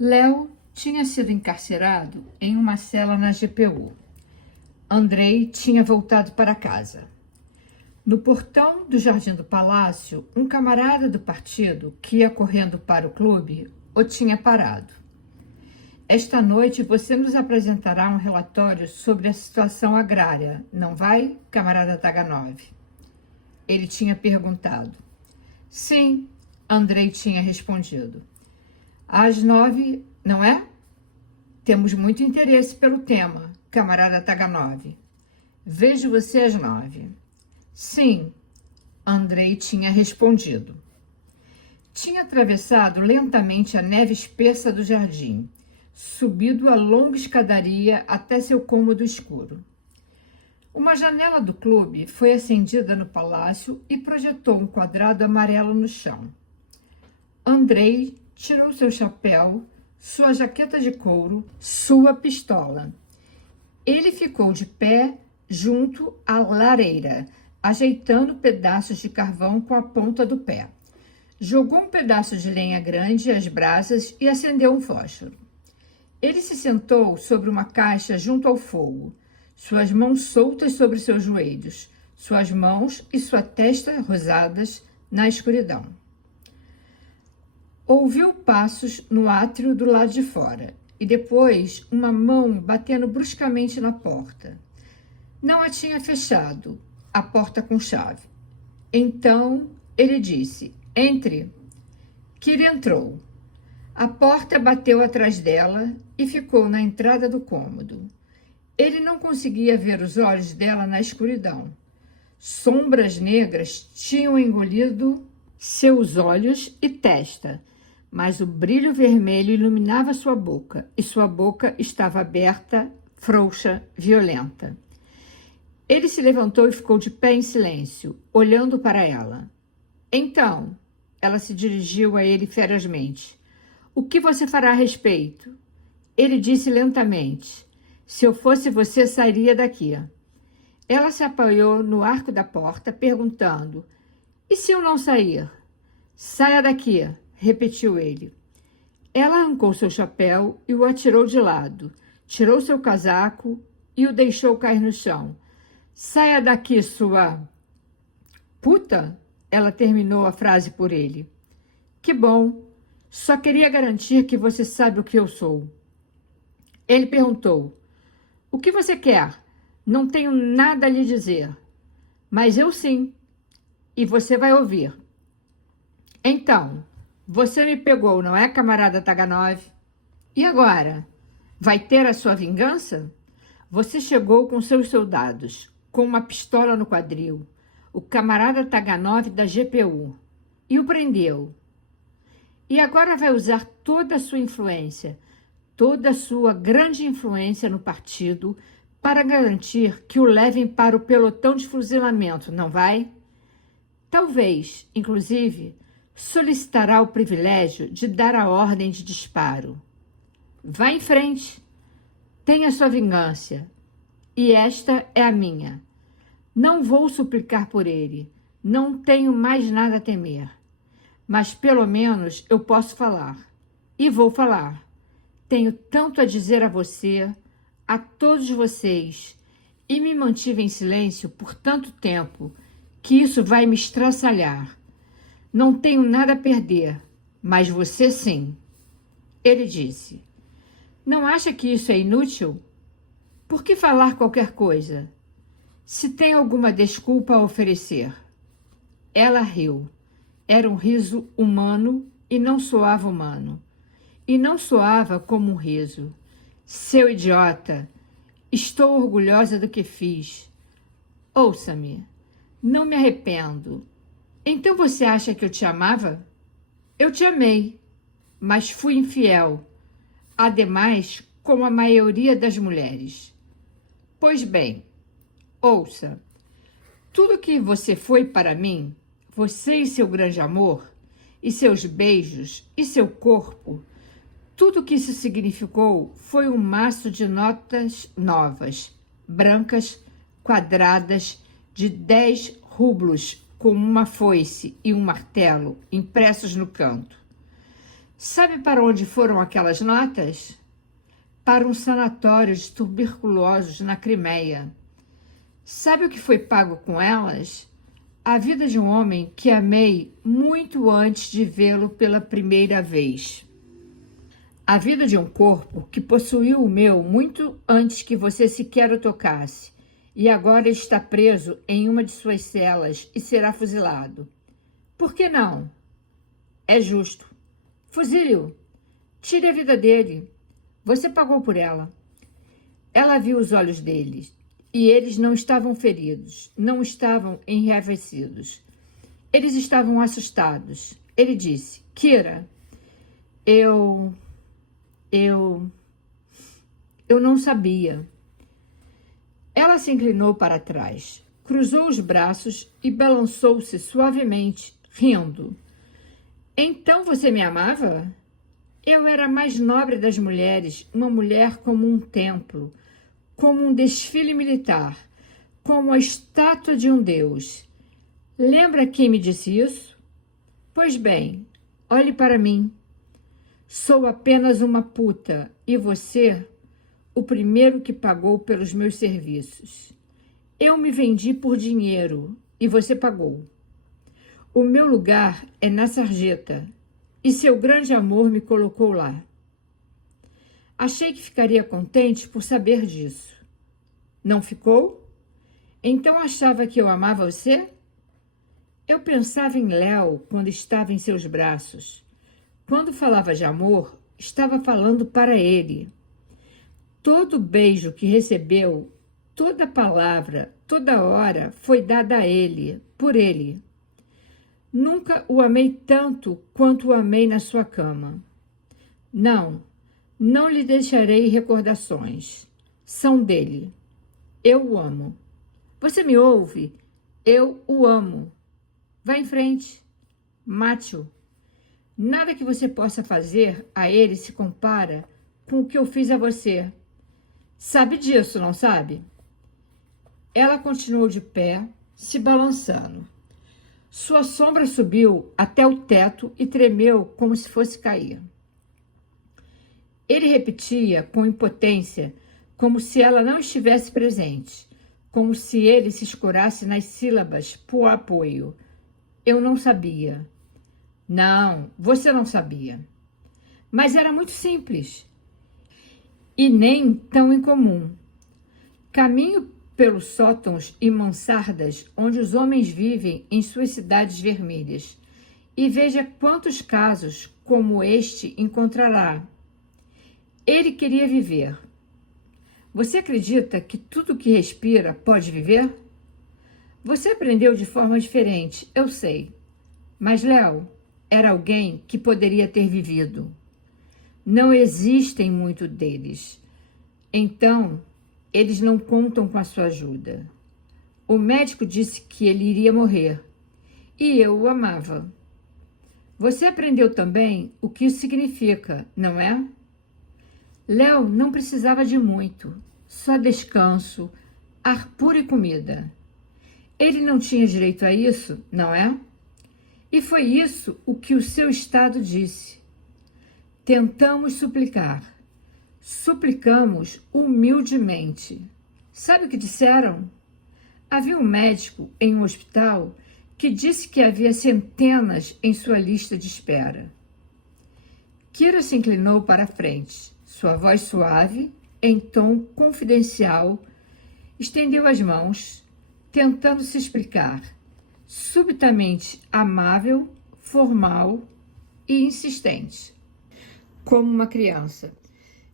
Léo tinha sido encarcerado em uma cela na GPU. Andrei tinha voltado para casa. No portão do Jardim do Palácio, um camarada do partido que ia correndo para o clube o tinha parado. Esta noite você nos apresentará um relatório sobre a situação agrária, não vai, camarada Taganov? Ele tinha perguntado. Sim, Andrei tinha respondido. Às 9, não é? Temos muito interesse pelo tema, camarada Taganov. Vejo você às 9. Sim, Andrei tinha respondido. Tinha atravessado lentamente a neve espessa do jardim, subido a longa escadaria até seu cômodo escuro. Uma janela do clube foi acendida no palácio e projetou um quadrado amarelo no chão. Andrei tirou seu chapéu, sua jaqueta de couro, sua pistola. Ele ficou de pé junto à lareira, ajeitando pedaços de carvão com a ponta do pé. Jogou um pedaço de lenha grande às brasas e acendeu um fósforo. Ele se sentou sobre uma caixa junto ao fogo, suas mãos soltas sobre seus joelhos, suas mãos e sua testa rosadas na escuridão. Ouviu passos no átrio do lado de fora e depois uma mão batendo bruscamente na porta. Não a tinha fechado, a porta com chave. Então ele disse, entre. Kira entrou. A porta bateu atrás dela e ficou na entrada do cômodo. Ele não conseguia ver os olhos dela na escuridão. Sombras negras tinham engolido seus olhos e testa, mas o brilho vermelho iluminava sua boca, e sua boca estava aberta, frouxa, violenta. Ele se levantou e ficou de pé em silêncio, olhando para ela. Então, ela se dirigiu a ele ferozmente. O que você fará a respeito? Ele disse lentamente. Se eu fosse você, sairia daqui. Ela se apoiou no arco da porta, perguntando, e se eu não sair? Saia daqui, repetiu ele. Ela arrancou seu chapéu e o atirou de lado, tirou seu casaco e o deixou cair no chão. Saia daqui, sua... Puta? Ela terminou a frase por ele. Que bom. Só queria garantir que você sabe o que eu sou. Ele perguntou. O que você quer? Não tenho nada a lhe dizer. Mas eu sim. E você vai ouvir. Então, você me pegou, não é, camarada Taganov? E agora? Vai ter a sua vingança? Você chegou com seus soldados, com uma pistola no quadril, o camarada Taganov da GPU, e o prendeu. E agora vai usar toda a sua influência, toda a sua grande influência no partido para garantir que o levem para o pelotão de fuzilamento, não vai? Talvez, inclusive, solicitará o privilégio de dar a ordem de disparo. Vá em frente. Tenha sua vingança. E esta é a minha. Não vou suplicar por ele. Não tenho mais nada a temer. Mas pelo menos eu posso falar. E vou falar. Tenho tanto a dizer a você, a todos vocês, e me mantive em silêncio por tanto tempo, que isso vai me estraçalhar. Não tenho nada a perder, mas você sim. Ele disse. Não acha que isso é inútil? Por que falar qualquer coisa? Se tem alguma desculpa a oferecer. Ela riu. Era um riso humano e não soava humano. E não soava como um riso. Seu idiota, estou orgulhosa do que fiz. Ouça-me, não me arrependo. Então você acha que eu te amava? Eu te amei, mas fui infiel. Ademais, como a maioria das mulheres. Pois bem, ouça, tudo que você foi para mim, você e seu grande amor, e seus beijos, e seu corpo, tudo que isso significou foi um maço de notas novas, brancas, quadradas, de 10 rublos, com uma foice e um martelo impressos no canto. Sabe para onde foram aquelas notas? Para um sanatório de tuberculosos na Crimeia. Sabe o que foi pago com elas? A vida de um homem que amei muito antes de vê-lo pela primeira vez. A vida de um corpo que possuiu o meu muito antes que você sequer o tocasse, e agora está preso em uma de suas celas e será fuzilado. Por que não? É justo. Fuzile-o. Tire a vida dele. Você pagou por ela. Ela viu os olhos deles, e eles não estavam feridos, não estavam enraivecidos. Eles estavam assustados. Ele disse: Kira, eu não sabia. Ela se inclinou para trás, cruzou os braços e balançou-se suavemente, rindo. Então você me amava? Eu era a mais nobre das mulheres, uma mulher como um templo, como um desfile militar, como a estátua de um deus. Lembra quem me disse isso? Pois bem, olhe para mim. Sou apenas uma puta e você, o primeiro que pagou pelos meus serviços. Eu me vendi por dinheiro e você pagou. O meu lugar é na sarjeta e seu grande amor me colocou lá. Achei que ficaria contente por saber disso. Não ficou? Então achava que eu amava você? Eu pensava em Léo quando estava em seus braços. Quando falava de amor, estava falando para ele. Todo beijo que recebeu, toda palavra, toda hora foi dada a ele, por ele. Nunca o amei tanto quanto o amei na sua cama. Não lhe deixarei recordações. São dele. Eu o amo. Você me ouve? Eu o amo. Vá em frente. Mate-o. Nada que você possa fazer a ele se compara com o que eu fiz a você. Sabe disso, não sabe? Ela continuou de pé, se balançando. Sua sombra subiu até o teto e tremeu como se fosse cair. Ele repetia com impotência, como se ela não estivesse presente, como se ele se escurasse nas sílabas por apoio. Eu não sabia. Não, você não sabia. Mas era muito simples. E nem tão incomum. Caminho pelos sótãos e mansardas onde os homens vivem em suas cidades vermelhas e veja quantos casos como este encontrará. Ele queria viver. Você acredita que tudo que respira pode viver? Você aprendeu de forma diferente, eu sei. Mas Léo era alguém que poderia ter vivido. Não existem muitos deles. Então, eles não contam com a sua ajuda. O médico disse que ele iria morrer. E eu o amava. Você aprendeu também o que isso significa, não é? Léo não precisava de muito. Só descanso, ar puro e comida. Ele não tinha direito a isso, não é? E foi isso o que o seu estado disse. Tentamos suplicar. Suplicamos humildemente. Sabe o que disseram? Havia um médico em um hospital que disse que havia centenas em sua lista de espera. Kira se inclinou para a frente. Sua voz suave, em tom confidencial, estendeu as mãos, tentando se explicar. Subitamente amável, formal e insistente, como uma criança.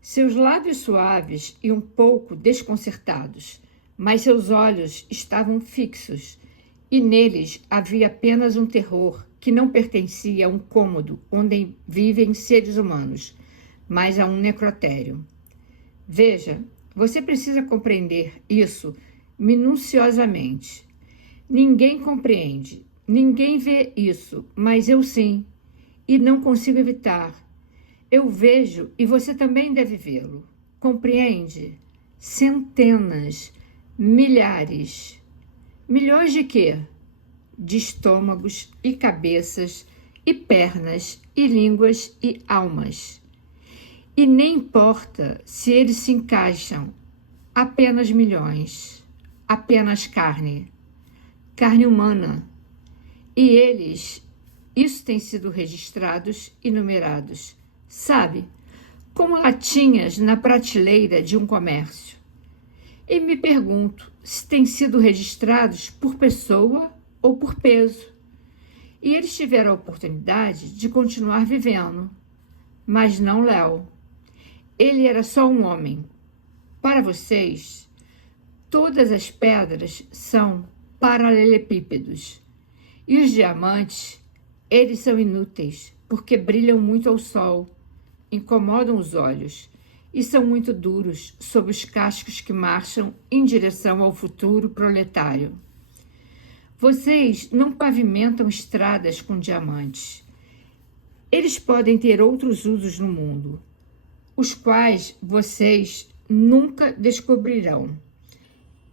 Seus lábios suaves e um pouco desconcertados, mas seus olhos estavam fixos, e neles havia apenas um terror que não pertencia a um cômodo onde vivem seres humanos, mas a um necrotério. Veja, você precisa compreender isso minuciosamente. Ninguém compreende, ninguém vê isso, mas eu sim, e não consigo evitar. Eu vejo e você também deve vê-lo. Compreende? Centenas, milhares. Milhões de quê? De estômagos e cabeças e pernas e línguas e almas. E nem importa se eles se encaixam, apenas milhões, apenas carne humana. E eles, isso tem sido registrados e numerados, sabe, como latinhas na prateleira de um comércio. E me pergunto se têm sido registrados por pessoa ou por peso. E eles tiveram a oportunidade de continuar vivendo, mas não Léo. Ele era só um homem. Para vocês, todas as pedras são paralelepípedos. E os diamantes, eles são inúteis, porque brilham muito ao sol, incomodam os olhos e são muito duros sob os cascos que marcham em direção ao futuro proletário. Vocês não pavimentam estradas com diamantes. Eles podem ter outros usos no mundo, os quais vocês nunca descobrirão.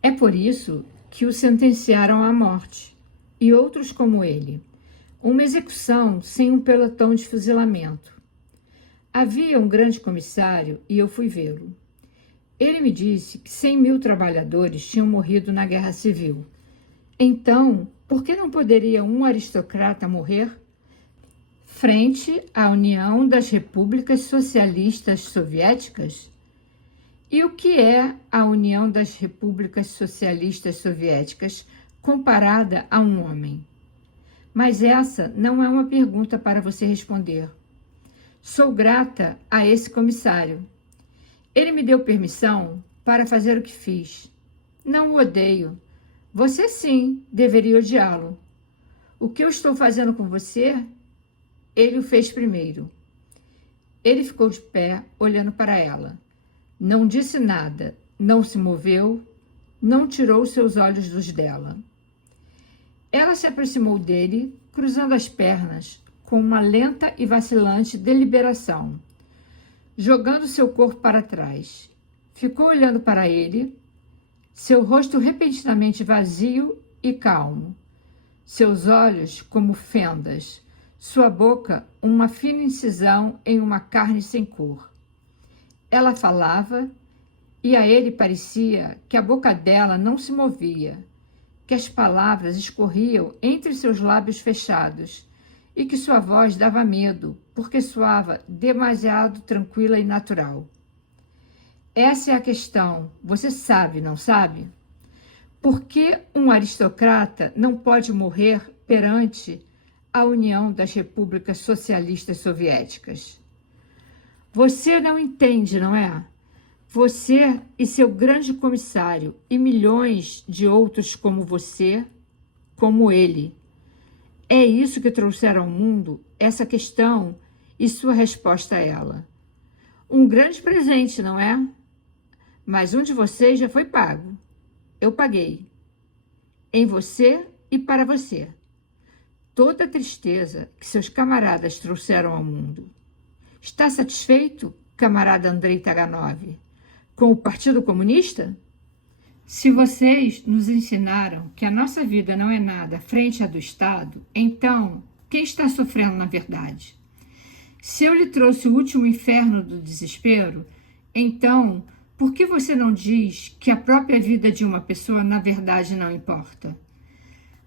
É por isso que o sentenciaram à morte, e outros como ele, uma execução sem um pelotão de fuzilamento. Havia um grande comissário e eu fui vê-lo. Ele me disse que 100.000 trabalhadores tinham morrido na Guerra Civil. Então, por que não poderia um aristocrata morrer? Frente à União das Repúblicas Socialistas Soviéticas? E o que é a União das Repúblicas Socialistas Soviéticas comparada a um homem? Mas essa não é uma pergunta para você responder. Sou grata a esse comissário. Ele me deu permissão para fazer o que fiz. Não o odeio. Você sim deveria odiá-lo. O que eu estou fazendo com você, ele o fez primeiro. Ele ficou de pé, olhando para ela. Não disse nada, não se moveu, não tirou seus olhos dos dela. Ela se aproximou dele, cruzando as pernas, com uma lenta e vacilante deliberação, jogando seu corpo para trás. Ficou olhando para ele, seu rosto repentinamente vazio e calmo, seus olhos como fendas, sua boca uma fina incisão em uma carne sem cor. Ela falava e a ele parecia que a boca dela não se movia, que as palavras escorriam entre seus lábios fechados e que sua voz dava medo, porque soava demasiado tranquila e natural. Essa é a questão, você sabe, não sabe? Por que um aristocrata não pode morrer perante a União das Repúblicas Socialistas Soviéticas? Você não entende, não é? Você e seu grande comissário e milhões de outros como você, como ele. É isso que trouxeram ao mundo essa questão e sua resposta a ela. Um grande presente, não é? Mas um de vocês já foi pago. Eu paguei. Em você e para você. Toda a tristeza que seus camaradas trouxeram ao mundo. Está satisfeito, camarada Andrei Taganov, com o Partido Comunista? Se vocês nos ensinaram que a nossa vida não é nada frente à do Estado, então, quem está sofrendo na verdade? Se eu lhe trouxe o último inferno do desespero, então, por que você não diz que a própria vida de uma pessoa na verdade não importa?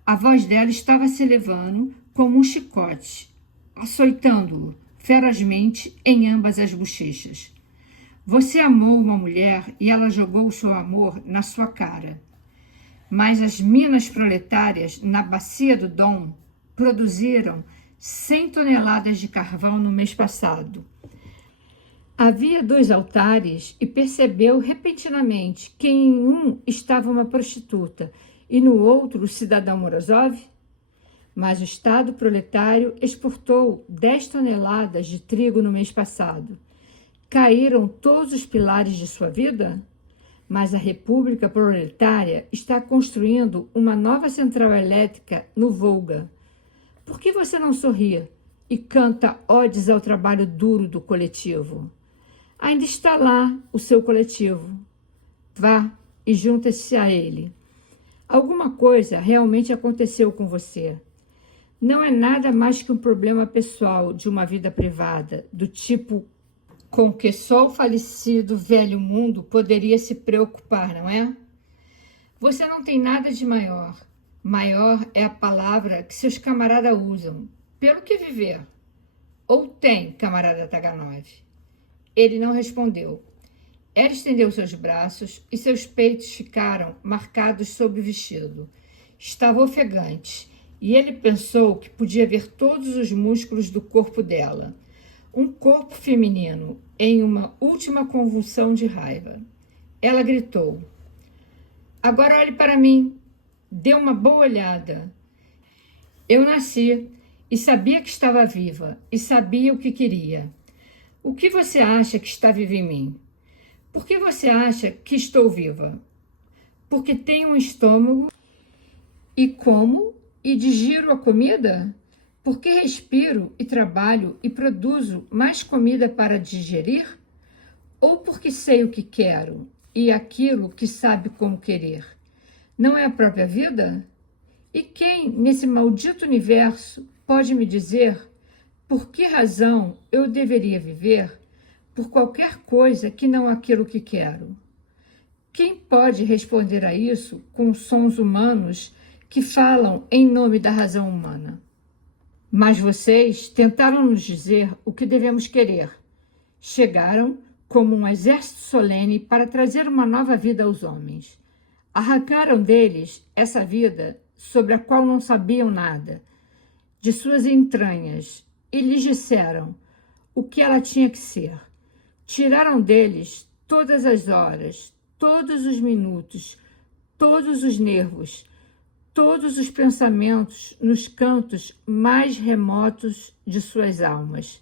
A voz dela estava se elevando como um chicote, açoitando-o ferozmente em ambas as bochechas. Você amou uma mulher e ela jogou o seu amor na sua cara. Mas as minas proletárias na bacia do Dom produziram 100 toneladas de carvão no mês passado. Havia 2 altares e percebeu repentinamente que em um estava uma prostituta e no outro o cidadão Morozov? Mas o Estado proletário exportou 10 toneladas de trigo no mês passado. Caíram todos os pilares de sua vida? Mas a República Proletária está construindo uma nova central elétrica no Volga. Por que você não sorri e canta odes ao trabalho duro do coletivo? Ainda está lá o seu coletivo. Vá e junte-se a ele. Alguma coisa realmente aconteceu com você. Não é nada mais que um problema pessoal de uma vida privada, do tipo com que só o falecido velho mundo poderia se preocupar, não é? Você não tem nada de maior. Maior é a palavra que seus camaradas usam. Pelo que viver? Ou tem, camarada Taganov? Ele não respondeu. Ela estendeu seus braços e seus peitos ficaram marcados sobre o vestido. Estava ofegante e ele pensou que podia ver todos os músculos do corpo dela. Um corpo feminino em uma última convulsão de raiva. Ela gritou. Agora olhe para mim. Dê uma boa olhada. Eu nasci e sabia que estava viva e sabia o que queria. O que você acha que está viva em mim? Por que você acha que estou viva? Porque tenho um estômago e como e digiro a comida? Porque respiro e trabalho e produzo mais comida para digerir? Ou porque sei o que quero e aquilo que sabe como querer? Não é a própria vida? E quem, nesse maldito universo, pode me dizer por que razão eu deveria viver por qualquer coisa que não aquilo que quero? Quem pode responder a isso com sons humanos que falam em nome da razão humana? Mas vocês tentaram nos dizer o que devemos querer. Chegaram como um exército solene para trazer uma nova vida aos homens. Arrancaram deles essa vida sobre a qual não sabiam nada, de suas entranhas, e lhes disseram o que ela tinha que ser. Tiraram deles todas as horas, todos os minutos, todos os nervos, todos os pensamentos nos cantos mais remotos de suas almas,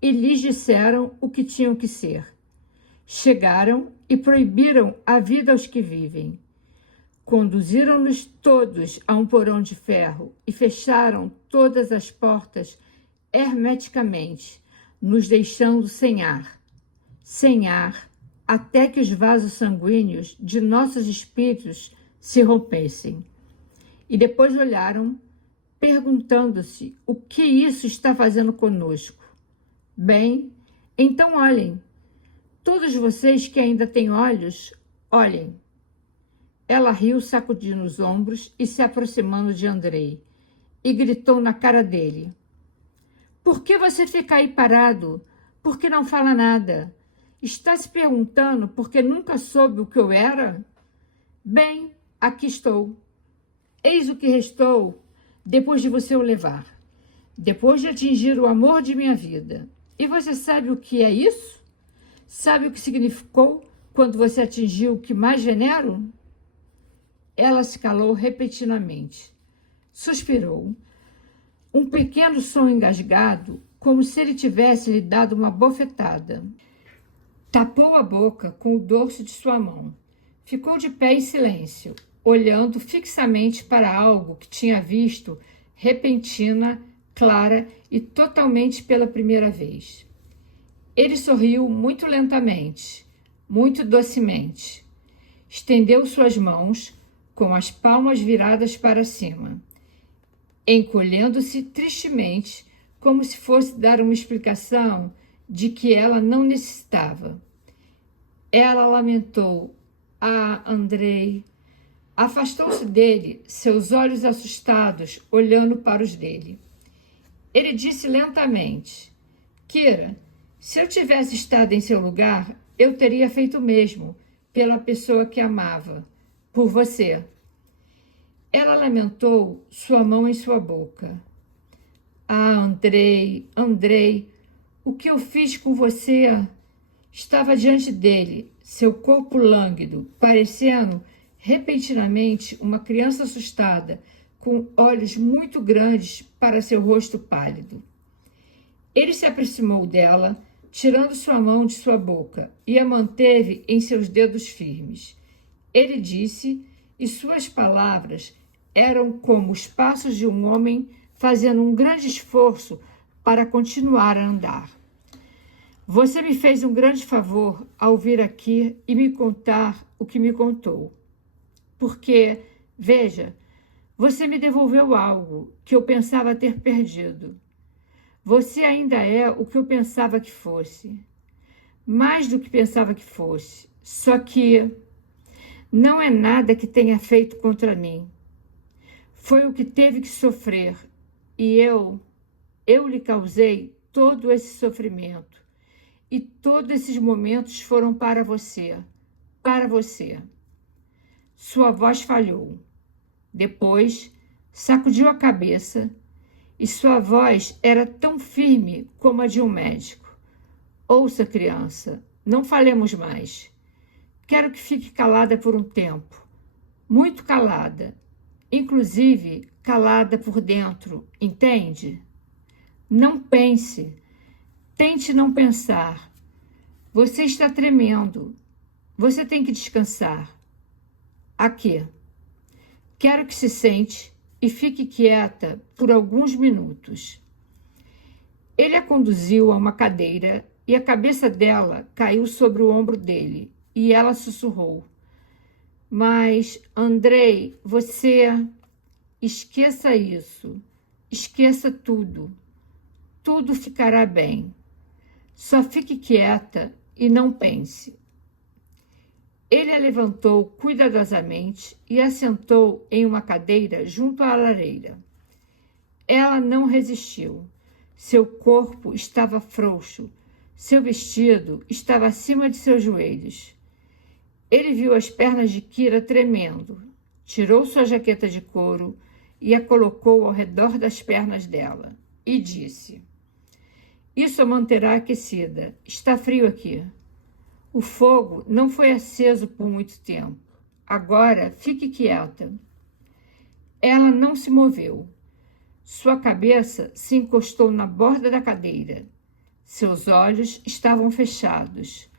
e lhes disseram o que tinham que ser. Chegaram e proibiram a vida aos que vivem. Conduziram-nos todos a um porão de ferro e fecharam todas as portas hermeticamente, nos deixando sem ar, até que os vasos sanguíneos de nossos espíritos se rompessem. E depois olharam, perguntando-se o que isso está fazendo conosco. Bem, então olhem. Todos vocês que ainda têm olhos, olhem. Ela riu, sacudindo os ombros e se aproximando de Andrei, e gritou na cara dele. Por que você fica aí parado? Por que não fala nada? Está se perguntando por que nunca soube o que eu era? Bem, aqui estou. Eis o que restou depois de você o levar. Depois de atingir o amor de minha vida. E você sabe o que é isso? Sabe o que significou quando você atingiu o que mais venero? Ela se calou repentinamente. Suspirou. Um pequeno som engasgado, como se ele tivesse lhe dado uma bofetada. Tapou a boca com o dorso de sua mão. Ficou de pé em silêncio, olhando fixamente para algo que tinha visto repentina, clara e totalmente pela primeira vez. Ele sorriu muito lentamente, muito docemente. Estendeu suas mãos, com as palmas viradas para cima, encolhendo-se tristemente, como se fosse dar uma explicação de que ela não necessitava. Ela lamentou. Ah, Andrei. Afastou-se dele, seus olhos assustados, olhando para os dele. Ele disse lentamente, Kira, se eu tivesse estado em seu lugar, eu teria feito o mesmo, pela pessoa que amava, por você. Ela lamentou, sua mão em sua boca. Ah, Andrei, Andrei, o que eu fiz com você? Estava diante dele, seu corpo lânguido, parecendo repentinamente uma criança assustada, com olhos muito grandes para seu rosto pálido. Ele se aproximou dela, tirando sua mão de sua boca, e a manteve em seus dedos firmes. Ele disse, e suas palavras eram como os passos de um homem fazendo um grande esforço para continuar a andar. Você me fez um grande favor ao vir aqui e me contar o que me contou. Porque, veja, Você me devolveu algo que eu pensava ter perdido. Você ainda é o que eu pensava que fosse. Mais do que pensava que fosse. Só que não é nada que tenha feito contra mim. Foi o que teve que sofrer. E eu lhe causei todo esse sofrimento. E todos esses momentos foram para você. Para você. Sua voz falhou. Depois, sacudiu a cabeça e sua voz era tão firme como a de um médico. Ouça, criança, não falemos mais. Quero que fique calada por um tempo. Muito calada. Inclusive, calada por dentro, entende? Não pense. Tente não pensar. Você está tremendo. Você tem que descansar. Aqui. Quero que se sente e fique quieta por alguns minutos. Ele a conduziu a uma cadeira e a cabeça dela caiu sobre o ombro dele e ela sussurrou. Mas, Andrei, você... Esqueça isso. Esqueça tudo. Tudo ficará bem. Só fique quieta e não pense. Ele a levantou cuidadosamente e a sentou em uma cadeira junto à lareira. Ela não resistiu. Seu corpo estava frouxo. Seu vestido estava acima de seus joelhos. Ele viu as pernas de Kira tremendo. Tirou sua jaqueta de couro e a colocou ao redor das pernas dela. E disse: Isso a manterá aquecida. Está frio aqui. O fogo não foi aceso por muito tempo. Agora, fique quieta. Ela não se moveu. Sua cabeça se encostou na borda da cadeira. Seus olhos estavam fechados.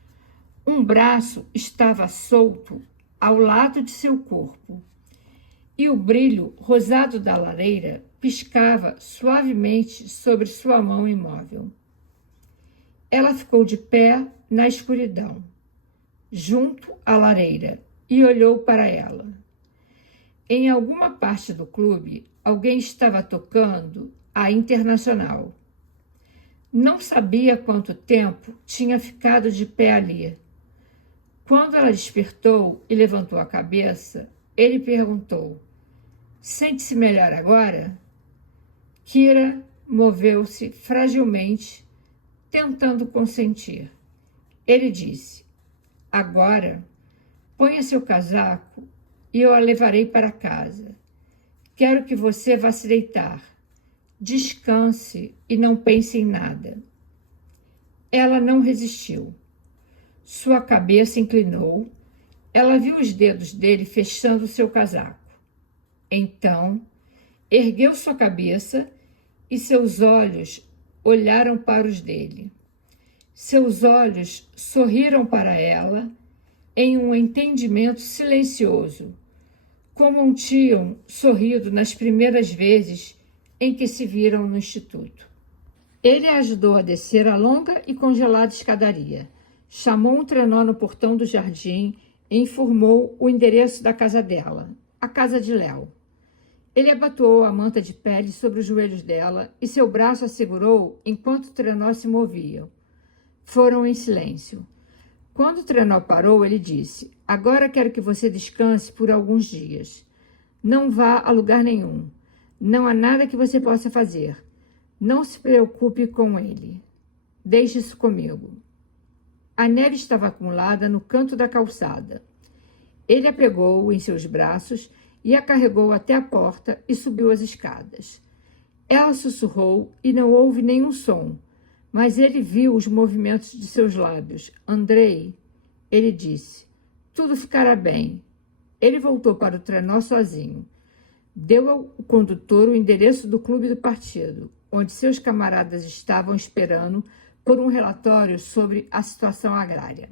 Um braço estava solto ao lado de seu corpo. E o brilho rosado da lareira piscava suavemente sobre sua mão imóvel. Ela ficou de pé na escuridão, junto à lareira, e olhou para ela. Em alguma parte do clube, alguém estava tocando a Internacional. Não sabia quanto tempo tinha ficado de pé ali. Quando ela despertou e levantou a cabeça, ele perguntou: Sente-se melhor agora? Kira moveu-se fragilmente, tentando consentir. Ele disse: Agora, ponha seu casaco e eu a levarei para casa. Quero que você vá se deitar. Descanse e não pense em nada. Ela não resistiu. Sua cabeça inclinou. Ela viu os dedos dele fechando seu casaco. Então, ergueu sua cabeça e seus olhos olharam para os dele. Seus olhos sorriram para ela em um entendimento silencioso, como tinham sorrido nas primeiras vezes em que se viram no instituto. Ele a ajudou a descer a longa e congelada escadaria, chamou um trenó no portão do jardim e informou o endereço da casa dela, a casa de Léo. Ele abotoou a manta de pele sobre os joelhos dela e seu braço a segurou enquanto o trenó se movia. Foram em silêncio. Quando o trenó parou, ele disse: Agora quero que você descanse por alguns dias. Não vá a lugar nenhum. Não há nada que você possa fazer. Não se preocupe com ele. Deixe isso comigo. A neve estava acumulada no canto da calçada. Ele a pegou em seus braços e a carregou até a porta e subiu as escadas. Ela sussurrou e não houve nenhum som, mas ele viu os movimentos de seus lábios. Andrei, ele disse, tudo ficará bem. Ele voltou para o trenó sozinho. Deu ao condutor o endereço do clube do partido, onde seus camaradas estavam esperando por um relatório sobre a situação agrária.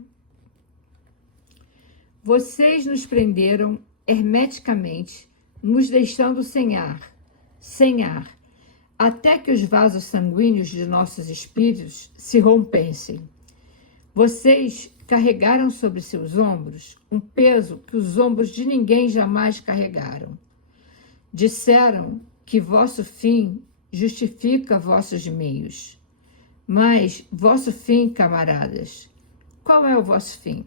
Vocês nos prenderam hermeticamente, nos deixando sem ar, até que os vasos sanguíneos de nossos espíritos se rompessem. Vocês carregaram sobre seus ombros um peso que os ombros de ninguém jamais carregaram. Disseram que vosso fim justifica vossos meios. Mas vosso fim, camaradas, qual é o vosso fim?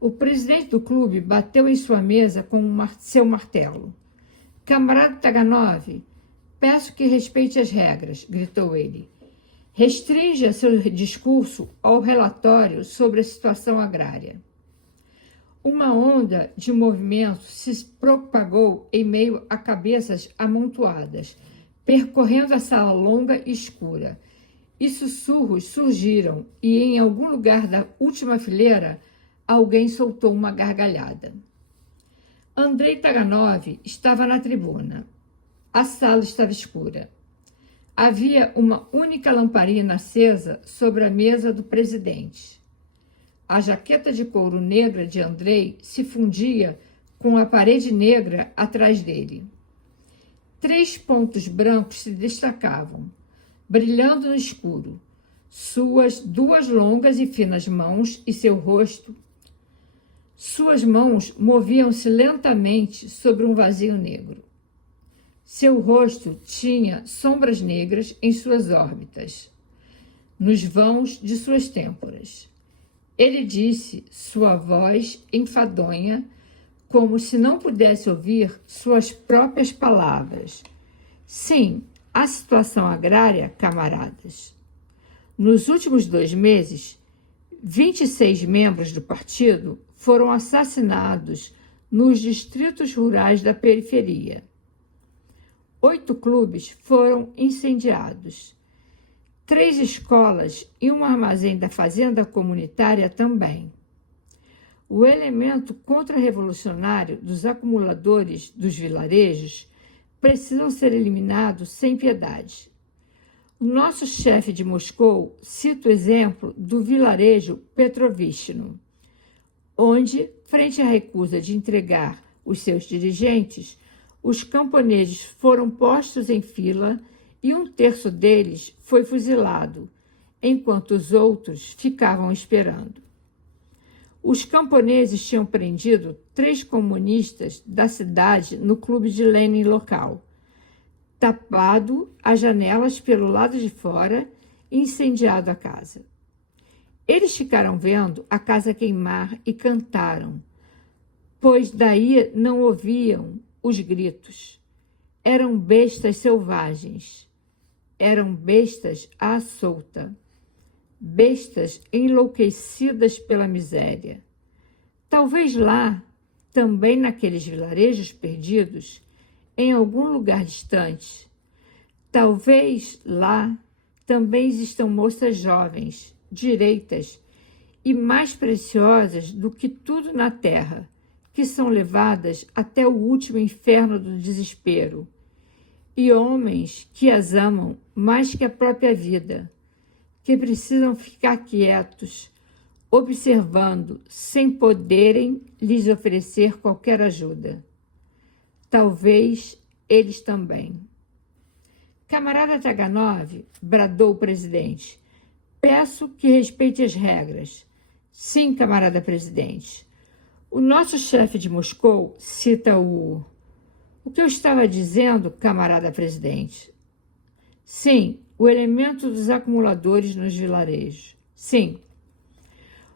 O presidente do clube bateu em sua mesa com seu martelo. Camarada Taganov, peço que respeite as regras, gritou ele. Restrinja seu discurso ao relatório sobre a situação agrária. Uma onda de movimento se propagou em meio a cabeças amontoadas, percorrendo a sala longa e escura. E sussurros surgiram, e em algum lugar da última fileira, alguém soltou uma gargalhada. Andrei Taganov estava na tribuna. A sala estava escura. Havia uma única lamparina acesa sobre a mesa do presidente. A jaqueta de couro negra de Andrei se fundia com a parede negra atrás dele. 3 pontos brancos se destacavam, brilhando no escuro. Suas 2 longas e finas mãos e seu rosto. Suas mãos moviam-se lentamente sobre um vazio negro. Seu rosto tinha sombras negras em suas órbitas, nos vãos de suas têmporas. Ele disse, sua voz enfadonha, como se não pudesse ouvir suas próprias palavras. Sim, a situação agrária, camaradas. Nos últimos 2 meses, 26 membros do partido foram assassinados nos distritos rurais da periferia. 8 clubes foram incendiados. 3 escolas e um armazém da fazenda comunitária também. O elemento contra-revolucionário dos acumuladores dos vilarejos precisam ser eliminados sem piedade. O nosso chefe de Moscou cita o exemplo do vilarejo Petrovishno, onde, frente à recusa de entregar os seus dirigentes, os camponeses foram postos em fila e 1/3 deles foi fuzilado, enquanto os outros ficavam esperando. Os camponeses tinham prendido 3 comunistas da cidade no clube de Lenin local, tapado as janelas pelo lado de fora e incendiado a casa. Eles ficaram vendo a casa queimar e cantaram, pois daí não ouviam os gritos. Eram bestas selvagens, eram bestas à solta, bestas enlouquecidas pela miséria. Talvez lá, também naqueles vilarejos perdidos, em algum lugar distante, talvez lá também existam moças jovens, direitas e mais preciosas do que tudo na terra, que são levadas até o último inferno do desespero, e homens que as amam mais que a própria vida, que precisam ficar quietos, observando, sem poderem lhes oferecer qualquer ajuda. Talvez eles também. Camarada Taganov, bradou o presidente, peço que respeite as regras. Sim, camarada presidente. O nosso chefe de Moscou cita o que eu estava dizendo, camarada presidente? Sim, o elemento dos acumuladores nos vilarejos. Sim.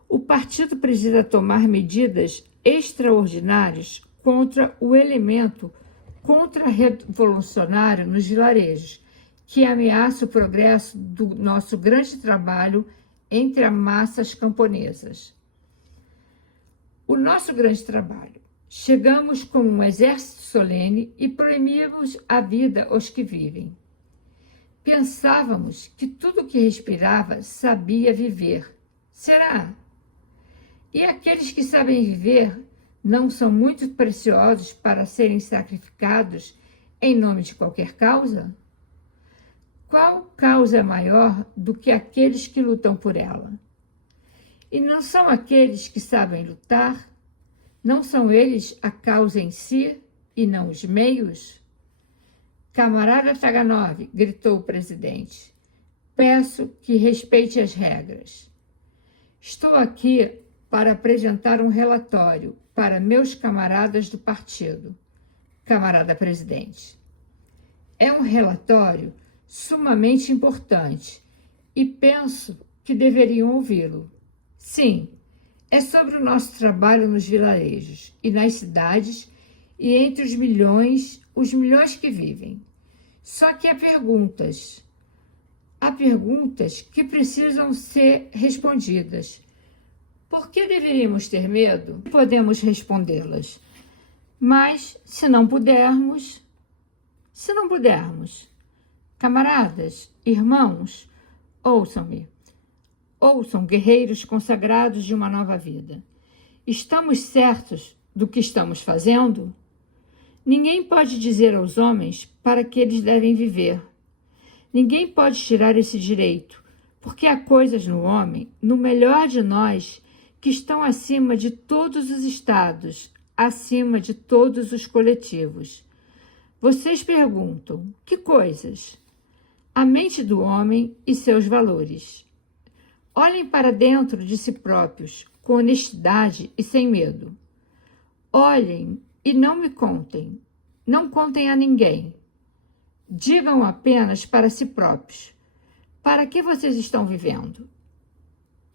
O partido precisa tomar medidas extraordinárias contra o elemento contra-revolucionário nos vilarejos, que ameaça o progresso do nosso grande trabalho entre as massas camponesas. O nosso grande trabalho. Chegamos como um exército solene e proibimos a vida aos que vivem. Pensávamos que tudo que respirava sabia viver. Será? E aqueles que sabem viver não são muito preciosos para serem sacrificados em nome de qualquer causa? Qual causa é maior do que aqueles que lutam por ela? E não são aqueles que sabem lutar? Não são eles a causa em si e não os meios? Camarada Taganov, gritou o presidente, peço que respeite as regras. Estou aqui para apresentar um relatório para meus camaradas do partido. camarada presidente. É um relatório sumamente importante e penso que deveriam ouvi-lo. Sim, é sobre o nosso trabalho nos vilarejos e nas cidades e entre os milhões que vivem. Só que há perguntas que precisam ser respondidas. Por que deveríamos ter medo? Podemos respondê-las. Mas, se não pudermos, camaradas, irmãos, ouçam-me. Ouçam, guerreiros consagrados de uma nova vida. Estamos certos do que estamos fazendo? Ninguém pode dizer aos homens para que eles devem viver. Ninguém pode tirar esse direito, porque há coisas no homem, no melhor de nós, que estão acima de todos os estados, acima de todos os coletivos. Vocês perguntam, que coisas? A mente do homem e seus valores. Olhem para dentro de si próprios, com honestidade e sem medo. Olhem e não me contem. Não contem a ninguém. Digam apenas para si próprios. Para que vocês estão vivendo?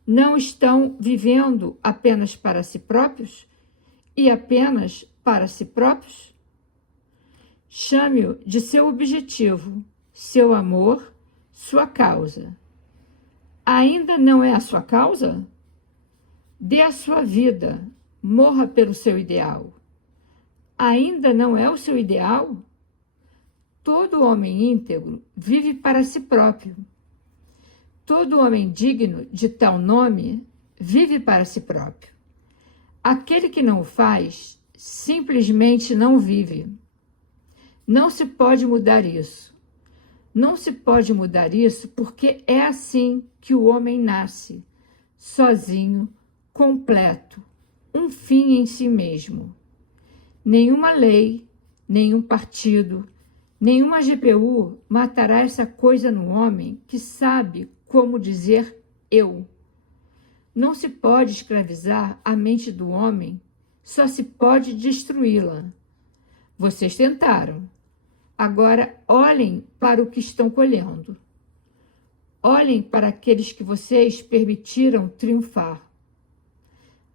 Não estão vivendo apenas para si próprios? E apenas para si próprios? Chame-o de seu objetivo, seu amor, sua causa. Ainda não é a sua causa? Dê a sua vida, morra pelo seu ideal. Ainda não é o seu ideal? Todo homem íntegro vive para si próprio. Todo homem digno de tal nome vive para si próprio. Aquele que não o faz, simplesmente não vive. Não se pode mudar isso. Não se pode mudar isso porque é assim que o homem nasce, sozinho, completo, um fim em si mesmo. Nenhuma lei, nenhum partido, nenhuma GPU matará essa coisa no homem que sabe como dizer eu. Não se pode escravizar a mente do homem, só se pode destruí-la. Vocês tentaram. Agora olhem para o que estão colhendo. Olhem para aqueles que vocês permitiram triunfar.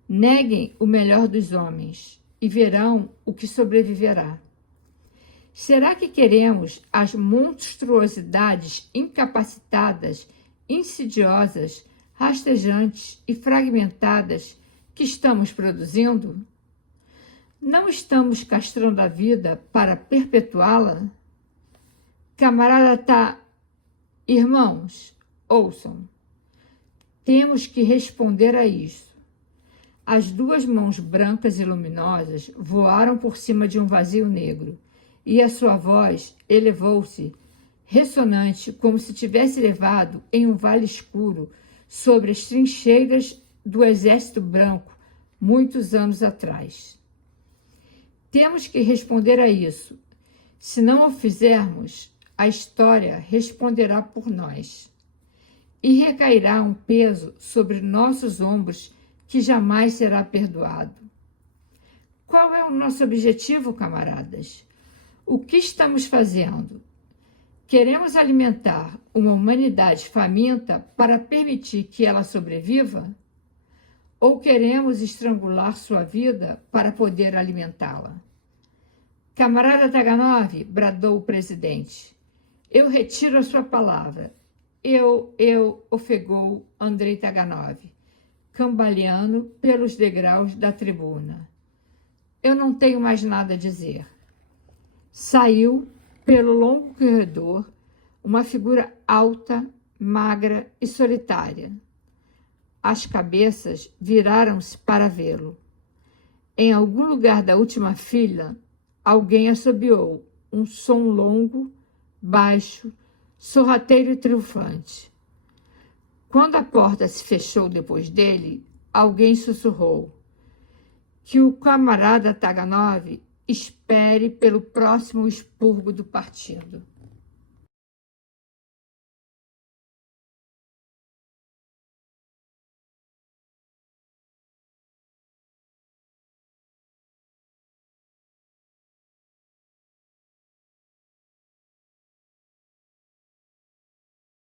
Neguem o melhor dos homens e verão o que sobreviverá. Será que queremos as monstruosidades incapacitadas, insidiosas, rastejantes e fragmentadas que estamos produzindo? Não estamos castrando a vida para perpetuá-la? Irmãos, ouçam. Temos que responder a isso. As duas mãos brancas e luminosas voaram por cima de um vazio negro, e a sua voz elevou-se, ressonante, como se tivesse levado em um vale escuro sobre as trincheiras do exército branco muitos anos atrás. Temos que responder a isso. Se não o fizermos, a história responderá por nós. E recairá um peso sobre nossos ombros que jamais será perdoado. Qual é o nosso objetivo, camaradas? O que estamos fazendo? Queremos alimentar uma humanidade faminta para permitir que ela sobreviva? Ou queremos estrangular sua vida para poder alimentá-la? Camarada Taganov, bradou o presidente, eu retiro a sua palavra. Ofegou Andrei Taganov, cambaleando pelos degraus da tribuna. Eu não tenho mais nada a dizer. Saiu pelo longo corredor uma figura alta, magra e solitária. As cabeças viraram-se para vê-lo. Em algum lugar da última fila, alguém assobiou um som longo, baixo, sorrateiro e triunfante. Quando a porta se fechou depois dele, alguém sussurrou: que o camarada Taganov espere pelo próximo expurgo do partido.